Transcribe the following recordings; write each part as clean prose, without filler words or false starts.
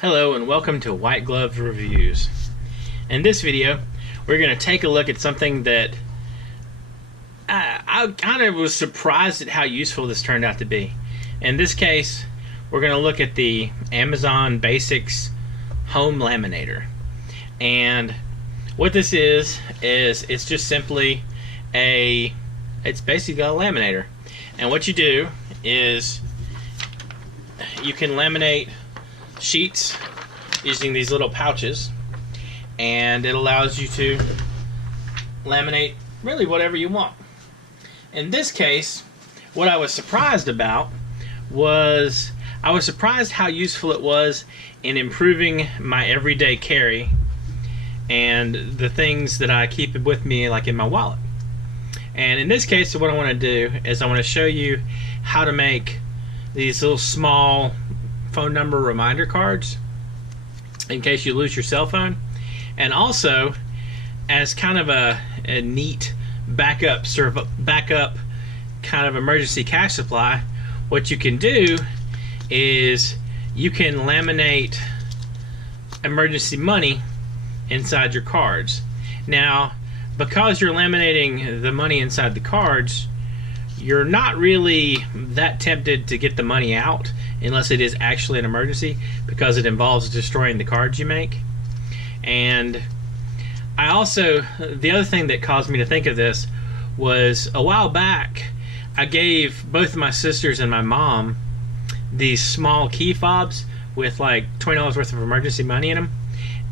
Hello and welcome to White Glove Reviews. In this video, we're going to take a look at something that I kind of was surprised at how useful this turned out to be. In this case, we're going to look at the Amazon Basics Home Laminator. And what this is it's just simply it's basically a laminator. And what you do is you can laminate sheets using these little pouches, and it allows you to laminate really whatever you want. In this case, what I was surprised about was I was surprised how useful it was in improving my everyday carry and the things that I keep with me, like in my wallet. And in this case, what I want to do is I want to show you how to make these little small phone number reminder cards in case you lose your cell phone, and also as kind of a neat backup kind of emergency cash supply. What you can do is you can laminate emergency money inside your cards. Now, because you're laminating the money inside the cards, you're not really that tempted to get the money out unless it is actually an emergency, because it involves destroying the cards you make. And I also, the other thing that caused me to think of this was a while back I gave both my sisters and my mom these small key fobs with like $20 worth of emergency money in them.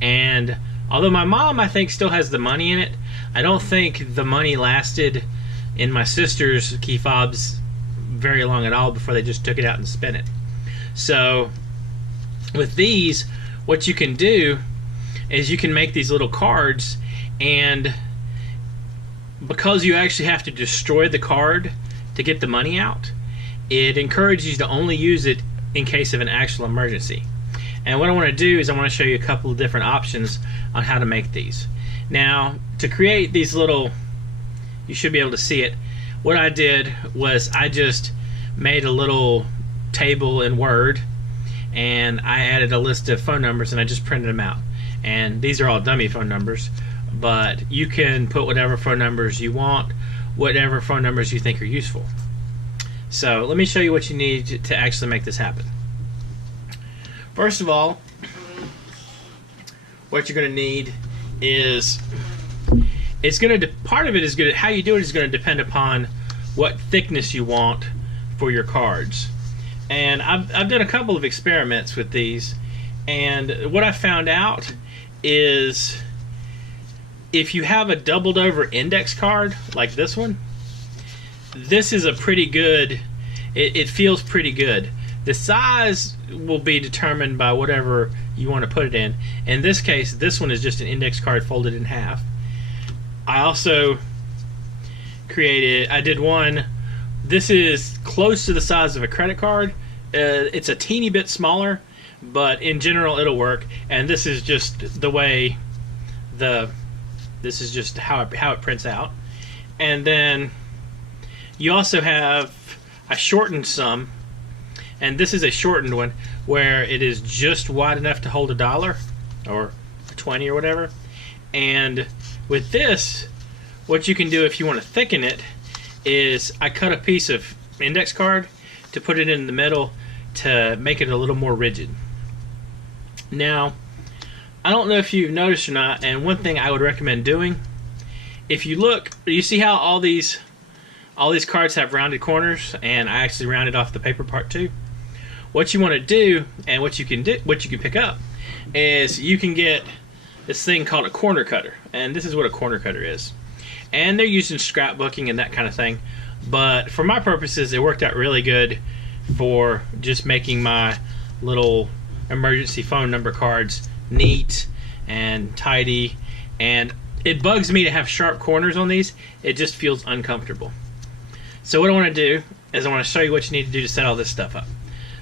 And although my mom, I think, still has the money in it, I don't think the money lasted in my sister's key fobs very long at all before they just took it out and spent it. So with these, what you can do is you can make these little cards, and because you actually have to destroy the card to get the money out, it encourages you to only use it in case of an actual emergency. And what I want to do is I want to show you a couple of different options on how to make these. Now, to create these little, you should be able to see it. What I did was I just made a little table in Word, and I added a list of phone numbers, and I just printed them out. And these are all dummy phone numbers, but you can put whatever phone numbers you want, whatever phone numbers you think are useful. So let me show you what you need to actually make this happen. First of all, what you're going to need is, part of it is good. How you do it is going to depend upon what thickness you want for your cards. And I've done a couple of experiments with these, and what I found out is if you have a doubled over index card like this one, this is a pretty good, it feels pretty good. The size will be determined by whatever you want to put it in. In this case, this one is just an index card folded in half. I also I did one, this is close to the size of a credit card. It's a teeny bit smaller, but in general it'll work. And this is just the way this is just how it prints out. And then you also have a shortened some, and this is a shortened one where it is just wide enough to hold $1 or 20 or whatever. And with this, what you can do if you want to thicken it is I cut a piece of index card to put it in the middle to make it a little more rigid. Now, I don't know if you've noticed or not, and one thing I would recommend doing, if you look, you see how all these cards have rounded corners, and I actually rounded off the paper part too. What you want to do, and what you can pick up, is you can get this thing called a corner cutter, and this is what a corner cutter is. And they're used in scrapbooking and that kind of thing, but for my purposes, it worked out really good for just making my little emergency phone number cards neat and tidy. And it bugs me to have sharp corners on these. It just feels uncomfortable. So what I want to do is I want to show you what you need to do to set all this stuff up.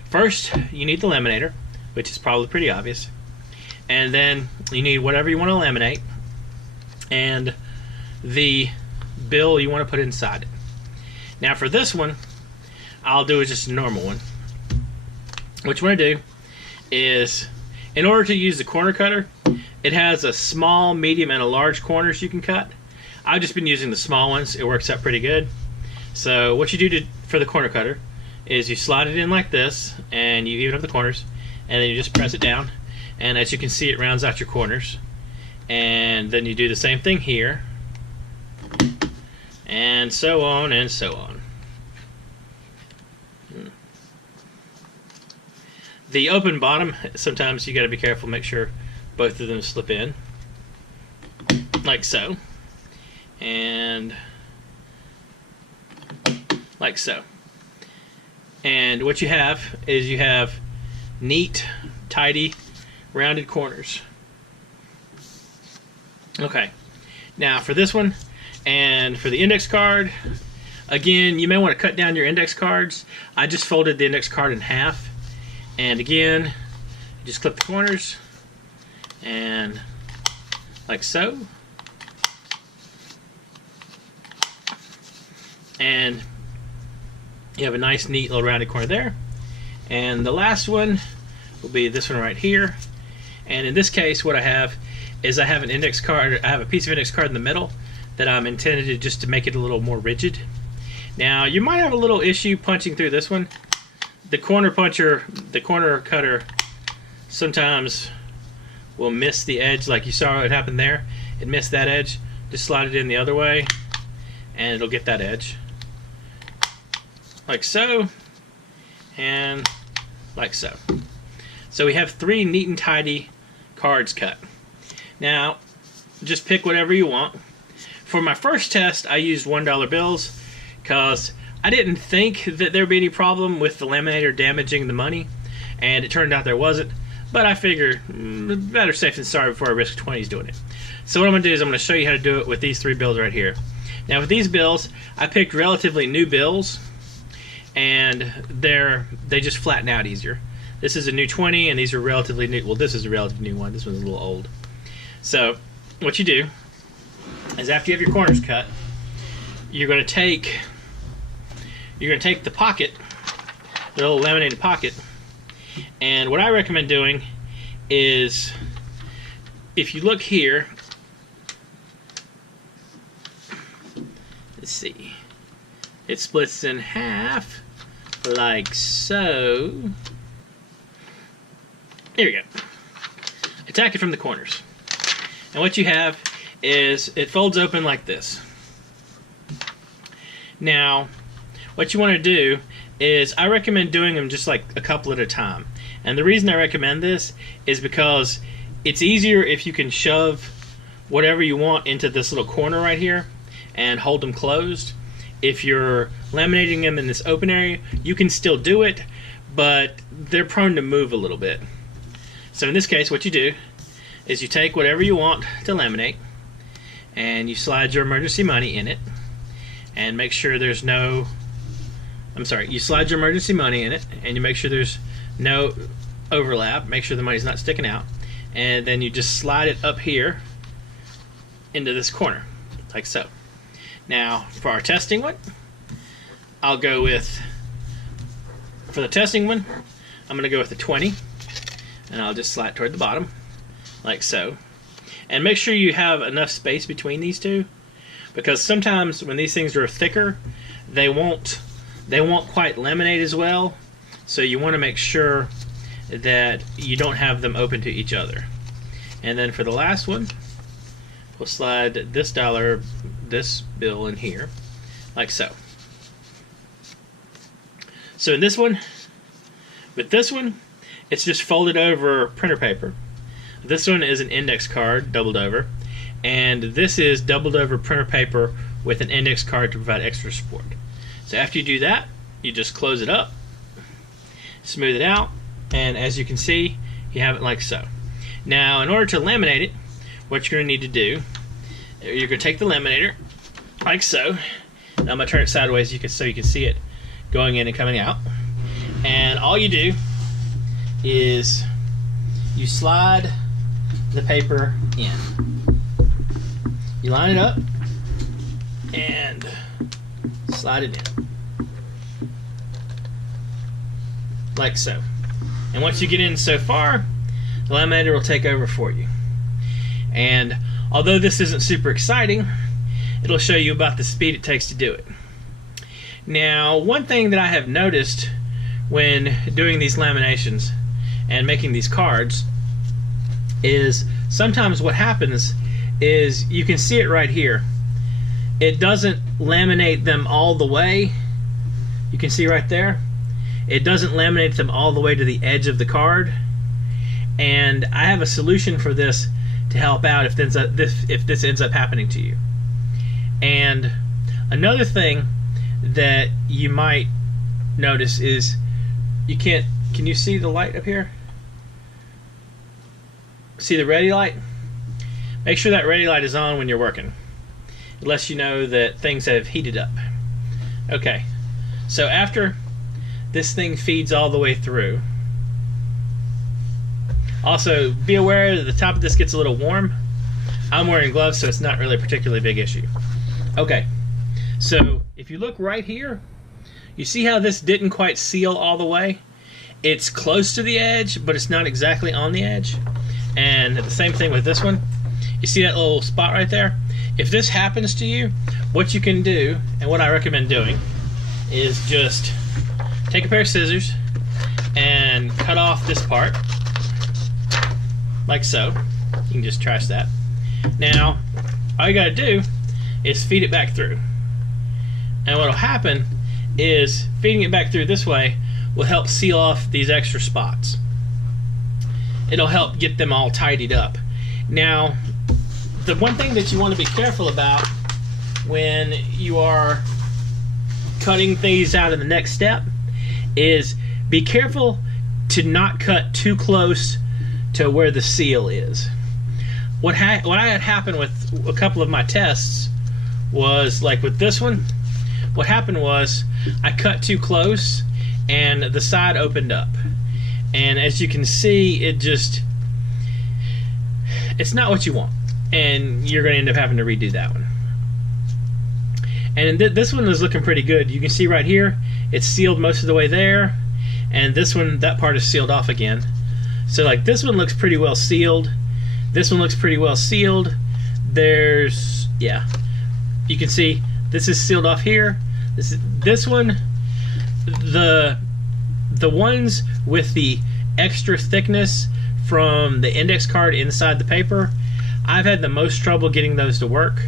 First, you need the laminator, which is probably pretty obvious. And then you need whatever you want to laminate and the bill you want to put inside it. Now for this one, I'll do just a normal one. What you want to do is In order to use the corner cutter, it has a small, medium, and a large corners you can cut. I've just been using the small ones. It works out pretty good. So what you do for the corner cutter is you slide it in like this, and you even up the corners, and then you just press it down, and as you can see, it rounds out your corners. And then you do the same thing here, and so on and so on. The open bottom, sometimes you got to be careful, make sure both of them slip in, like so, and like so. And what you have is you have neat, tidy, rounded corners. Okay, now for this one and for the index card, again, you may want to cut down your index cards. I just folded the index card in half, and again, just clip the corners and like so, and you have a nice neat little rounded corner there. And the last one will be this one right here. And in this case, what I have is I have an index card, I have a piece of index card in the middle that I'm intended to just to make it a little more rigid. Now you might have a little issue punching through this one. The corner cutter sometimes will miss the edge, like you saw it happen there. It missed that edge. Just slide it in the other way and it'll get that edge. Like so, and like so. So we have 3 neat and tidy cards cut. Now, just pick whatever you want. For my first test, I used $1 bills because I didn't think that there would be any problem with the laminator damaging the money, and it turned out there wasn't. But I figured, better safe than sorry before I risk 20s doing it. So what I'm going to do is I'm going to show you how to do it with these 3 bills right here. Now with these bills, I picked relatively new bills, and they just flatten out easier. This is a new 20, and these are relatively new. Well, this is a relatively new one. This one's a little old. So what you do is after you have your corners cut, you're going to take the pocket, the little laminated pocket, and what I recommend doing is, if you look here, let's see, it splits in half like so. Here we go. Attack it from the corners. And what you have is it folds open like this. Now, what you want to do is I recommend doing them just like a couple at a time. And the reason I recommend this is because it's easier if you can shove whatever you want into this little corner right here and hold them closed. If you're laminating them in this open area, you can still do it, but they're prone to move a little bit. So in this case, what you do is you take whatever you want to laminate and you slide your emergency money in it and make sure there's no, you slide your emergency money in it and you make sure there's no overlap, make sure the money's not sticking out, and then you just slide it up here into this corner, like so. Now, for our testing one, I'll go with, for the testing one, I'm going to go with the 20, and I'll just slide toward the bottom, like so. And make sure you have enough space between these two, because sometimes when these things are thicker, they won't quite laminate as well. So you want to make sure that you don't have them open to each other. And then for the last one, we'll slide this bill in here, like so. So in this one, with this one, it's just folded over printer paper. This one is an index card, doubled over, and this is doubled over printer paper with an index card to provide extra support. So after you do that, you just close it up, smooth it out, and as you can see, you have it like so. Now, in order to laminate it, what you're going to need to do, you're going to take the laminator, like so. Now I'm going to turn it sideways so you can see it going in and coming out. And all you do is you slide the paper in. You line it up and slide it in. Like so. And once you get in so far, the Laminator will take over for you. And although this isn't super exciting, it'll show you about the speed it takes to do it. Now, one thing that I have noticed when doing these laminations and making these cards is sometimes what happens is, you can see it right here, it doesn't laminate them all the way. You can see right there, it doesn't laminate them all the way to the edge of the card. And I have a solution for this to help out if this ends up happening to you. And another thing that you might notice is can you see the light up here? See the ready light? Make sure that ready light is on when you're working. It lets you know that things have heated up. Okay, so after this thing feeds all the way through, also be aware that the top of this gets a little warm. I'm wearing gloves, so it's not really a particularly big issue. Okay, so if you look right here, you see how this didn't quite seal all the way? It's close to the edge, but it's not exactly on the edge. And the same thing with this one. You see that little spot right there? If this happens to you, what you can do, and what I recommend doing, is just take a pair of scissors and cut off this part, like so. You can just trash that. Now, all you gotta do is feed it back through. And what'll happen is feeding it back through this way will help seal off these extra spots. It'll help get them all tidied up. Now, the one thing that you want to be careful about when you are cutting things out in the next step is be careful to not cut too close to where the seal is. What I had happen with a couple of my tests was, like with this one, what happened was I cut too close and the side opened up. And as you can see, it's not what you want. And you're going to end up having to redo that one. And this one is looking pretty good. You can see right here, it's sealed most of the way there. And this one, that part is sealed off again. So like this one looks pretty well sealed. This one looks pretty well sealed. Yeah. You can see this is sealed off here. This one, the ones with the extra thickness from the index card inside the paper, I've had the most trouble getting those to work.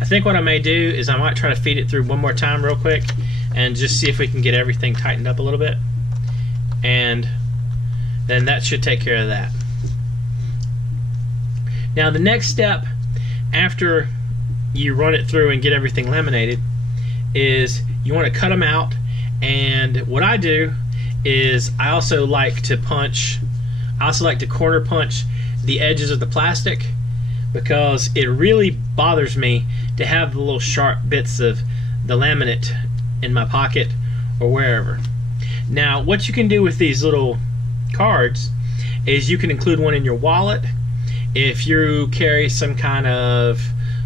I think what I may do is I might try to feed it through one more time real quick and just see if we can get everything tightened up a little bit. And then that should take care of that. Now the next step after you run it through and get everything laminated is you want to cut them out. And what I do is I also like to corner punch the edges of the plastic, because it really bothers me to have the little sharp bits of the laminate in my pocket or wherever. Now what you can do with these little cards is you can include one in your wallet if you carry some kind of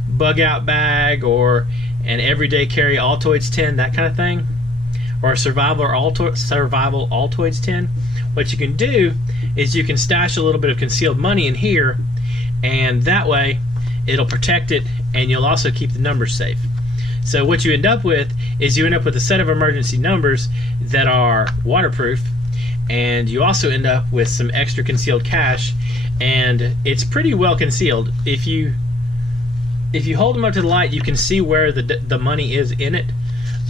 bug out bag or an everyday carry Altoids tin, that kind of thing, or a survival Altoids tin. What you can do is you can stash a little bit of concealed money in here, and that way it'll protect it and you'll also keep the numbers safe. So what you end up with is you end up with a set of emergency numbers that are waterproof, and you also end up with some extra concealed cash, and it's pretty well concealed. If you hold them up to the light, you can see where the money is in it,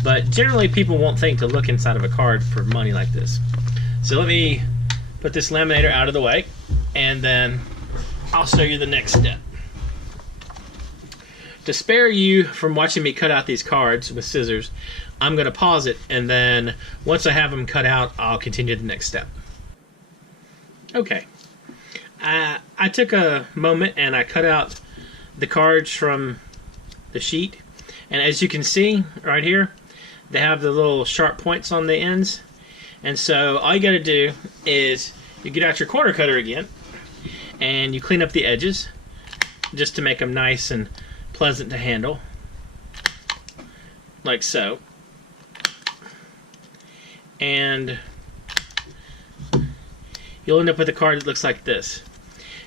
but generally people won't think to look inside of a card for money like this. So let me put this laminator out of the way, and then I'll show you the next step. To spare you from watching me cut out these cards with scissors, I'm going to pause it, and then once I have them cut out, I'll continue the next step. Okay. I took a moment and I cut out the cards from the sheet, and as you can see right here, they have the little sharp points on the ends. And so all you got to do is you get out your corner cutter again and you clean up the edges just to make them nice and pleasant to handle, like so. And you'll end up with a card that looks like this.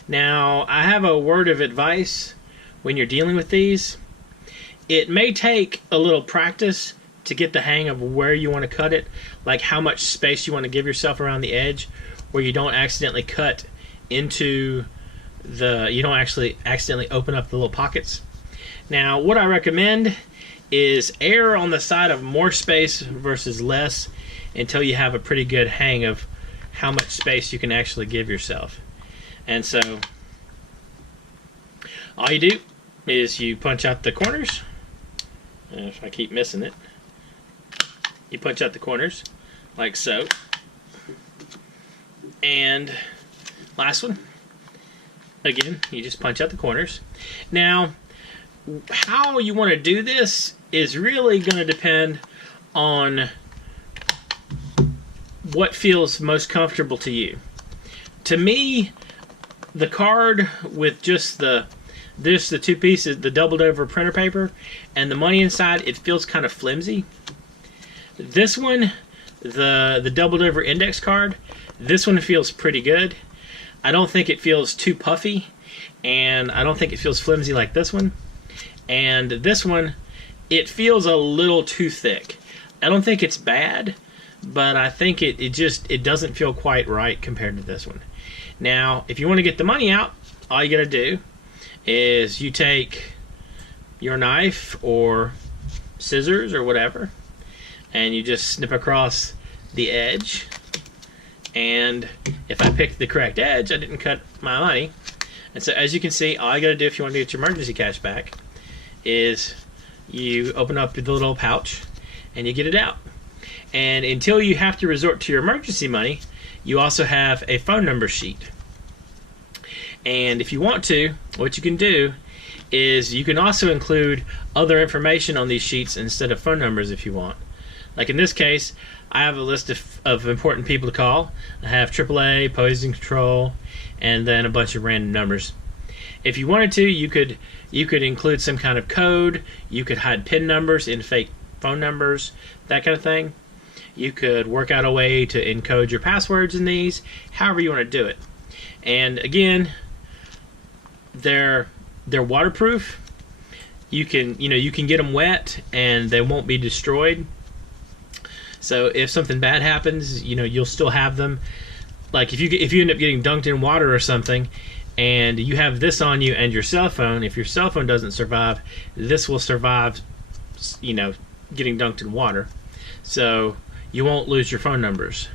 Now, I have a word of advice when you're dealing with these. It may take a little practice to get the hang of where you want to cut it, like how much space you want to give yourself around the edge, where you don't accidentally cut into you don't actually accidentally open up the little pockets. Now, what I recommend is err on the side of more space versus less until you have a pretty good hang of how much space you can actually give yourself. And so all you do is you punch out the corners. If I keep missing it, you punch out the corners like so. And last one, again, you just punch out the corners. Now, how you want to do this is really going to depend on what feels most comfortable to you. To me, the card with just the two pieces, the doubled over printer paper and the money inside, it feels kind of flimsy. This one, the doubled over index card, this one feels pretty good. I don't think it feels too puffy, and I don't think it feels flimsy like this one. And this one, it feels a little too thick. I don't think it's bad, but I think it doesn't feel quite right compared to this one. Now, if you want to get the money out, all you gotta do is you take your knife or scissors or whatever, and you just snip across the edge. And if I picked the correct edge, I didn't cut my money. And so as you can see, all you gotta do if you want to get your emergency cash back is you open up the little pouch and you get it out. And until you have to resort to your emergency money, you also have a phone number sheet. And if you want to, what you can do is you can also include other information on these sheets instead of phone numbers if you want. Like in this case, I have a list of important people to call. I have AAA, Poison Control, and then a bunch of random numbers. If you wanted to, you could include some kind of code. You could hide PIN numbers in fake phone numbers, that kind of thing. You could work out a way to encode your passwords in these, however you want to do it. And again, they're waterproof. You can get them wet and they won't be destroyed. So if something bad happens, you'll still have them. Like if you end up getting dunked in water or something, and you have this on you and your cell phone, if your cell phone doesn't survive, this will survive, getting dunked in water. So you won't lose your phone numbers.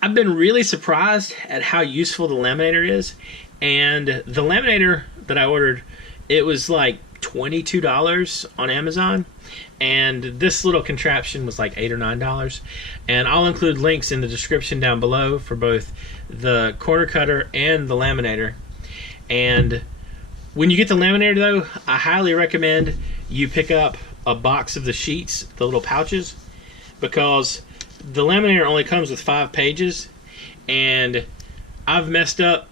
I've been really surprised at how useful the Laminator is. And the Laminator that I ordered, it was like $22 on Amazon. And this little contraption was like $8 or $9. And I'll include links in the description down below for both the corner cutter and the Laminator. And when you get the Laminator though, I highly recommend you pick up a box of the sheets, the little pouches, because the Laminator only comes with 5 pages, and I've messed up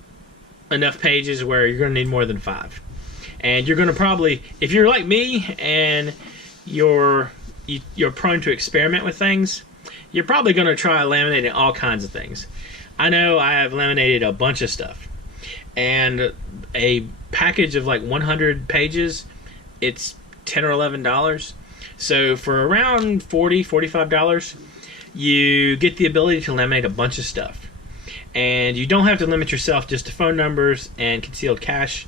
enough pages where you're going to need more than 5. And you're going to probably, if you're like me and you're prone to experiment with things, you're probably going to try laminating all kinds of things. I know I have laminated a bunch of stuff, and a package of like 100 pages, it's $10 or $11. So for around $40-$45, you get the ability to laminate a bunch of stuff. And you don't have to limit yourself just to phone numbers and concealed cash,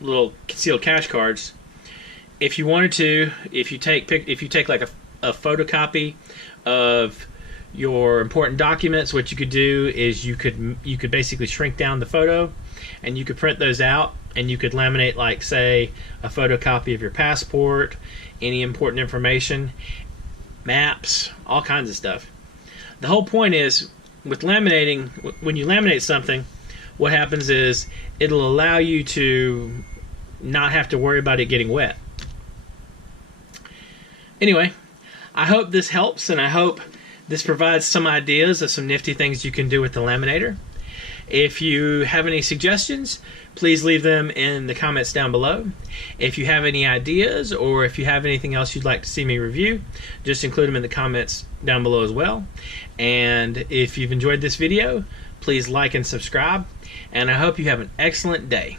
little concealed cash cards. If you wanted to, if you take like a photocopy of your important documents, what you could do is you could basically shrink down the photo, and you could print those out, and you could laminate, like, say, a photocopy of your passport, any important information, maps, all kinds of stuff. The whole point is, with laminating, when you laminate something, what happens is it'll allow you to not have to worry about it getting wet. Anyway, I hope this helps, and I hope this provides some ideas of some nifty things you can do with the Laminator. If you have any suggestions, please leave them in the comments down below. If you have any ideas or if you have anything else you'd like to see me review, just include them in the comments down below as well. And if you've enjoyed this video, please like and subscribe, and I hope you have an excellent day.